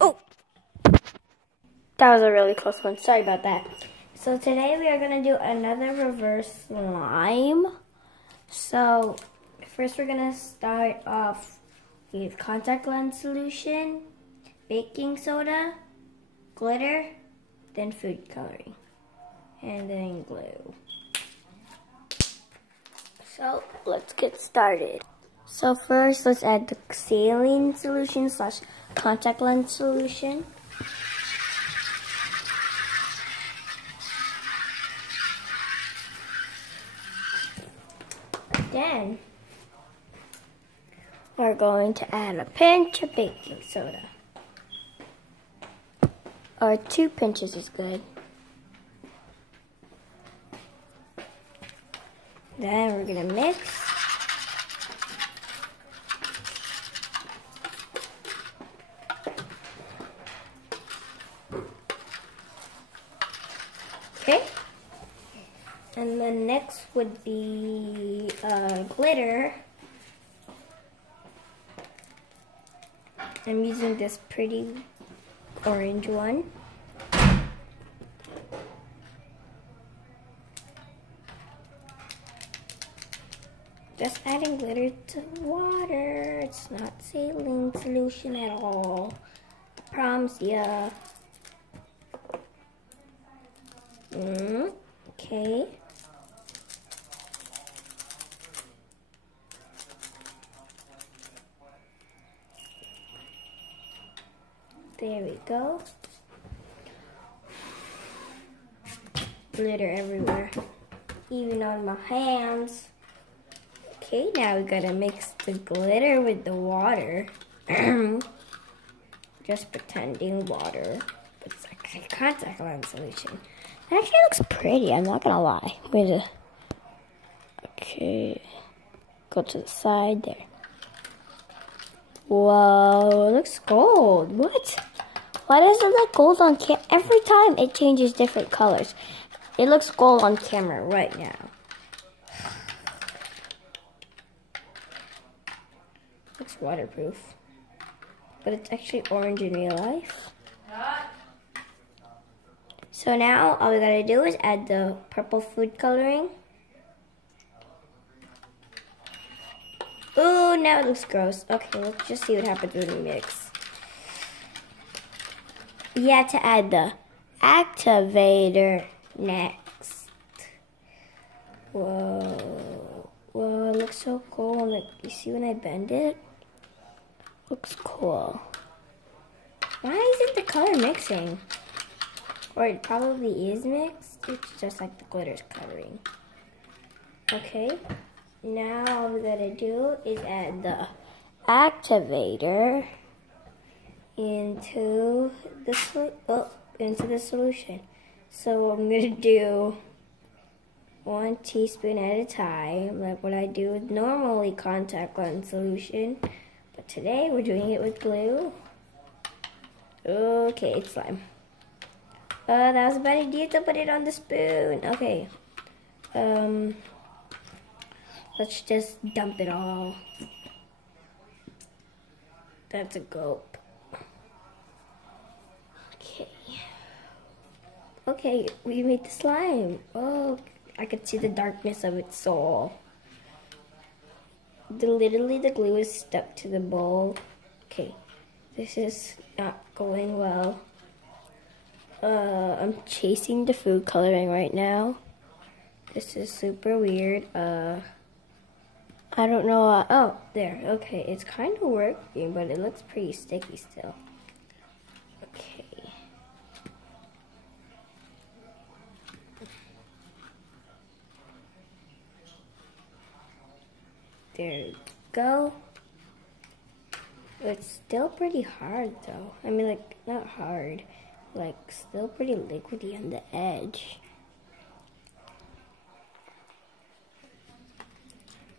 Oh! That was a really close one. Sorry about that. So today we are going to do another reverse slime. So first we're going to start off with contact lens solution, baking soda, glitter, then food coloring, and then glue. So let's get started. So first let's add the saline solution slash contact lens solution. Then we're going to add a pinch of baking soda. Or 2 pinches is good. Then we're gonna mix. Okay. And then next would be glitter. I'm using this pretty orange one. Just adding glitter to water. It's not saline solution at all. I promise ya. Okay. There we go. Glitter everywhere, even on my hands. Okay, now we gotta mix the glitter with the water. Just pretending water, but it's actually contact lens solution. It actually looks pretty, I'm not gonna lie. Okay, go to the side there. Whoa, it looks gold. What? Why does it look gold on camera? Every time it changes different colors. It looks gold on camera right now. Looks waterproof. But it's actually orange in real life. So now all we gotta do is add the purple food coloring. Ooh, now it looks gross. Okay, let's just see what happens when we mix. You have to add the activator next. Whoa. Whoa, it looks so cool. Like, you see when I bend it? Looks cool. Why isn't the color mixing? Or it probably is mixed. It's just like the glitter's coloring. Okay. Now all we gotta do is add the activator into the solution. So I'm gonna do 1 teaspoon at a time, like what I do with normally contact lens solution. But today we're doing it with glue. Okay, it's slime. That was a bad idea to put it on the spoon. Okay. Let's just dump it all. That's a gulp. Okay. Okay, we made the slime. Oh, I could see the darkness of its soul. Literally the glue is stuck to the bowl. Okay, this is not going well. I'm chasing the food coloring right now. This is super weird. I don't know. Oh, there. Okay, it's kind of working, but it looks pretty sticky still. Okay. There we go. It's still pretty hard though. I mean, like, not hard. Like, still pretty liquidy on the edge.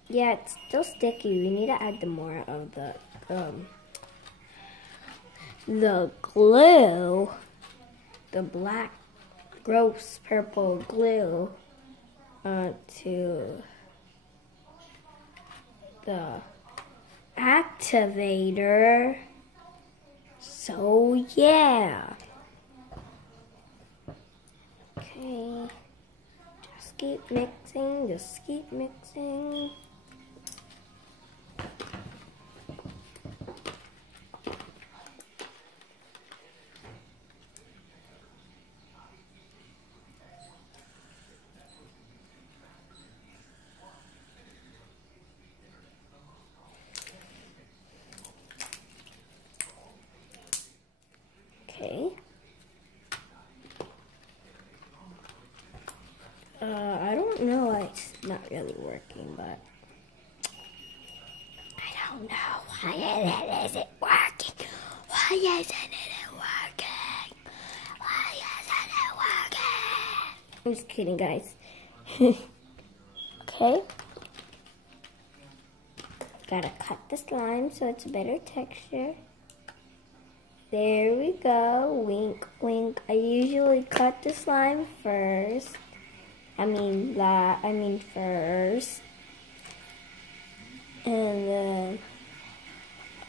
Yeah, it's still sticky. We need to add the more of the glue, the black, gross purple glue onto the activator So yeah. Okay. Just keep mixing, just keep mixing. Okay. I don't know why it's not really working, but I don't know why it isn't working. Why isn't it working? Why isn't it working? I'm just kidding, guys. Okay. Gotta cut the slime so it's a better texture. There we go. Wink, wink. I usually cut the slime first. First. And then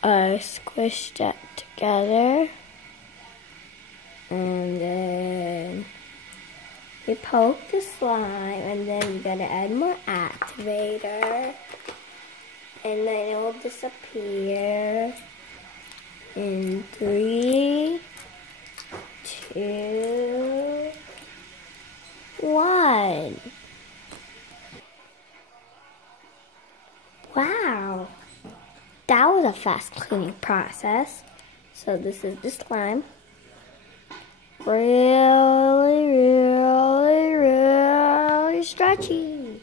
I squish that together. And then we poke the slime, and then we gotta add more activator. And then it will disappear in 3, 2, 1. Wow, that was a fast cleaning process. So this is the slime. Really, really, really stretchy.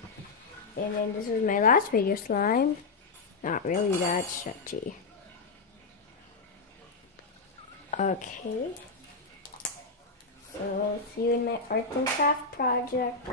And then this was my last video slime. Not really that stretchy. Okay. So see you in my art and craft project.